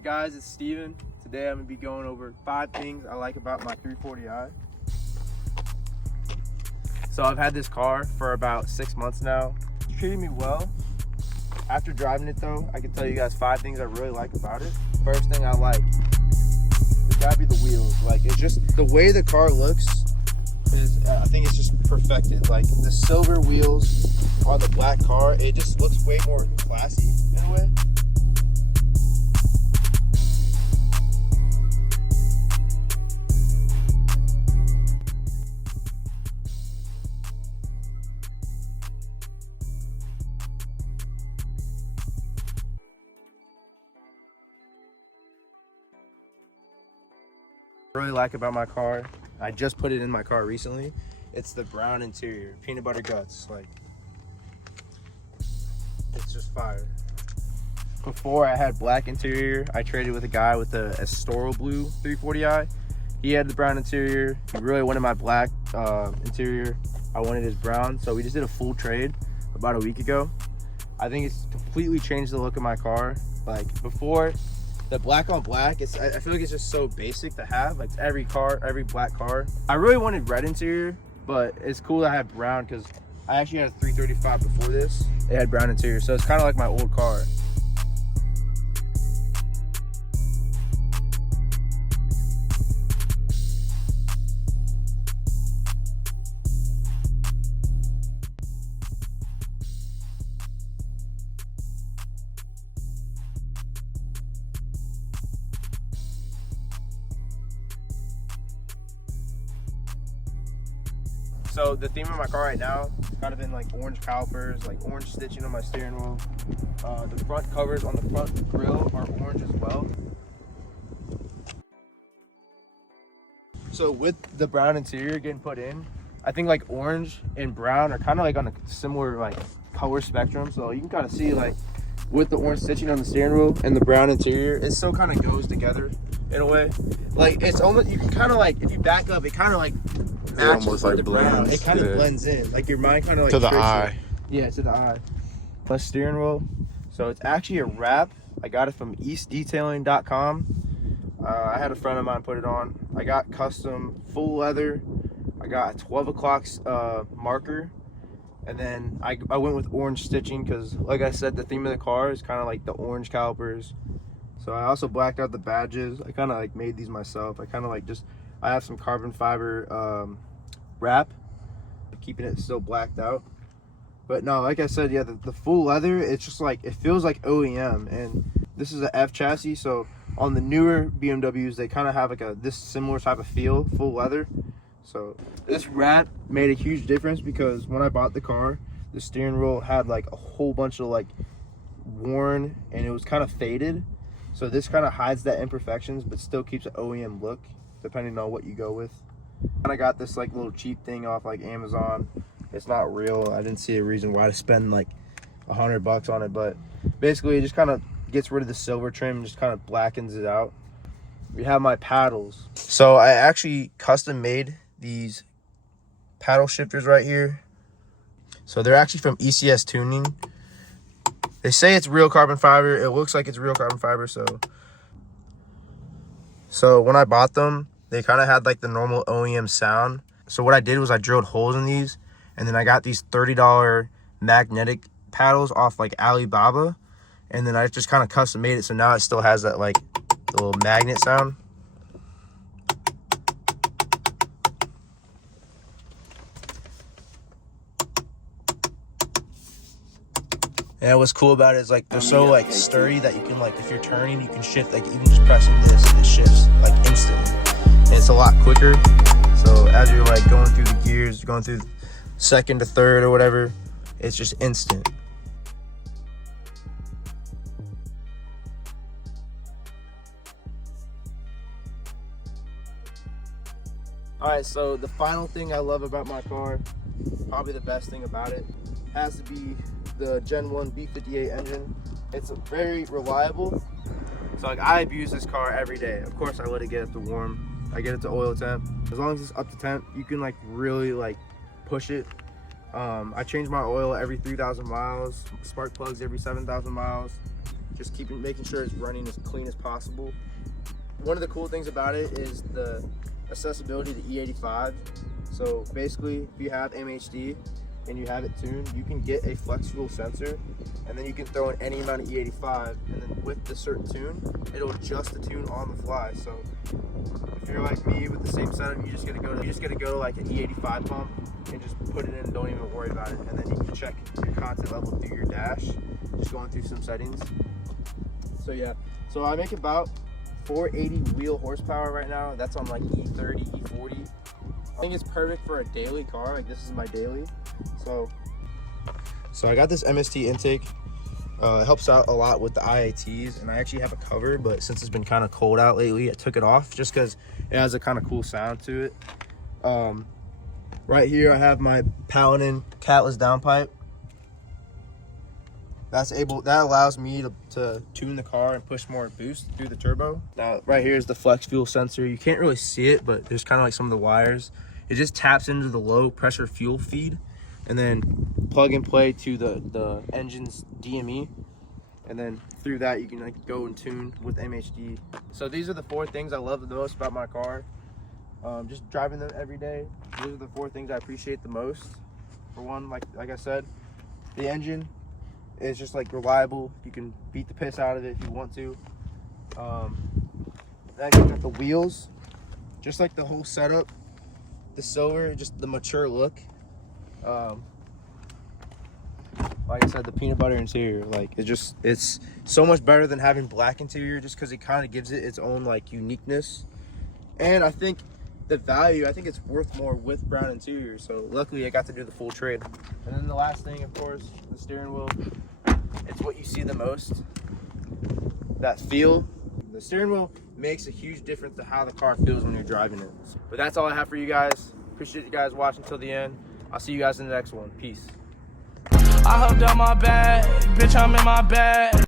up guys, it's Steven. Today I'm going to be going over 5 things I like about my 340i. So I've had this car for about 6 months now. It's treating me well. After driving it though, I can tell you guys 5 things I really like about it. First thing I like, it's gotta be the wheels. Like, it's just, the way the car looks is, I think it's just perfected. Like, the silver wheels on the black car, it just looks way more classy in a way. Really like about my car, I just put it in my car recently, it's the brown interior, peanut butter guts. Like, it's just fire. Before I had black interior, I traded with a guy with a Astoral blue 340i. He had the brown interior. He really wanted my black interior. I wanted his brown, so we just did a full trade about a week ago. I think it's completely changed the look of my car. Like, before, the black on black, I feel like it's just so basic to have. Like, every black car. I really wanted red interior, but it's cool that I had brown because I actually had a 335 before this. It had brown interior, so it's kind of like my old car. So the theme of my car right now is kind of in like orange calipers, like orange stitching on my steering wheel. The front covers on the front grille are orange as well. So with the brown interior getting put in, I think like orange and brown are kind of like on a similar like color spectrum. So you can kind of see like with the orange stitching on the steering wheel and the brown interior, it still kind of goes together in a way. Like, it's almost, you can kind of like, if you back up, it kind of like matches, almost like blends. It kind of blends in. Like, your mind kind of like to the tricks eye. you. Yeah, to the eye. Plus steering wheel. So it's actually a wrap. I got it from eastdetailing.com. I had a friend of mine put it on. I got custom full leather. I got a 12 o'clock marker. And then I went with orange stitching because, like I said, the theme of the car is kind of like the orange calipers. So I also blacked out the badges. I kind of like made these myself. I kind of like I have some carbon fiber wrap, keeping it still blacked out. But no, like I said, yeah, the full leather, it's just like, it feels like OEM. And this is a F chassis, so on the newer BMWs, they kind of have like this similar type of feel, full leather. So this wrap made a huge difference because when I bought the car, the steering wheel had like a whole bunch of like worn, and it was kind of faded. So this kind of hides that imperfections, but still keeps an OEM look, depending on what you go with. And I got this like little cheap thing off like Amazon. It's not real. I didn't see a reason why to spend like $100 on it, but basically it just kind of gets rid of the silver trim and just kind of blackens it out. We have my paddles. So I actually custom made these paddle shifters right here. So they're actually from ECS Tuning. They say it's real carbon fiber. It looks like it's real carbon fiber. So when I bought them, they kind of had like the normal OEM sound. So what I did was I drilled holes in these, and then I got these $30 magnetic paddles off like Alibaba, and then I just kind of custom made it. So now it still has that like little magnet sound. And what's cool about it is like they're so like sturdy that you can like, if you're turning, you can shift, like even just pressing this, it shifts like instantly. And it's a lot quicker. So as you're like going through the gears, going through second to third or whatever, it's just instant. Alright, so the final thing I love about my car, probably the best thing about it, has to be the Gen 1 B58 engine. It's very reliable. So like, I abuse this car every day. Of course I let it get up to warm. I get it to oil temp. As long as it's up to temp, you can like really like push it. I change my oil every 3,000 miles, spark plugs every 7,000 miles. just making sure it's running as clean as possible. One of the cool things about it is the accessibility to E85. So basically, if you have MHD and you have it tuned, you can get a flex fuel sensor, and then you can throw in any amount of E85, and then with the certain tune, it'll adjust the tune on the fly. So if you're like me with the same setup, you just gotta go to like an E85 pump and just put it in and don't even worry about it. And then you can check your content level through your dash, just going through some settings. So yeah, so I make about 480 wheel horsepower right now. That's on like E30, E40. I think it's perfect for a daily car. Like this is my daily. So I got this MST intake. It helps out a lot with the IATs, and I actually have a cover, but since it's been kind of cold out lately, I took it off just because it has a kind of cool sound to it. Right here I have my Paladin catless downpipe. That allows me to tune the car and push more boost through the turbo. Now right here is the flex fuel sensor. You can't really see it, but there's kind of like some of the wires. It just taps into the low pressure fuel feed and then plug and play to the engine's DME, and then through that you can like go and tune with MHD. So these are the 4 things I love the most about my car. Just driving them every day. These are the 4 things I appreciate the most. For one, like I said, the engine is just like reliable. You can beat the piss out of it if you want to. Then you got the wheels, just like the whole setup. The silver, just the mature look. Like I said, the peanut butter interior, like it's so much better than having black interior, just because it kind of gives it its own like uniqueness. And I think the value, I think it's worth more with brown interior. So luckily I got to do the full trade. And then the last thing, of course, the steering wheel. It's what you see the most, that feel. The steering wheel makes a huge difference to how the car feels when you're driving it. But that's all I have for you guys. Appreciate you guys watching till the end. I'll see you guys in the next one. Peace. I hopped out my bag, bitch, I'm in my bag.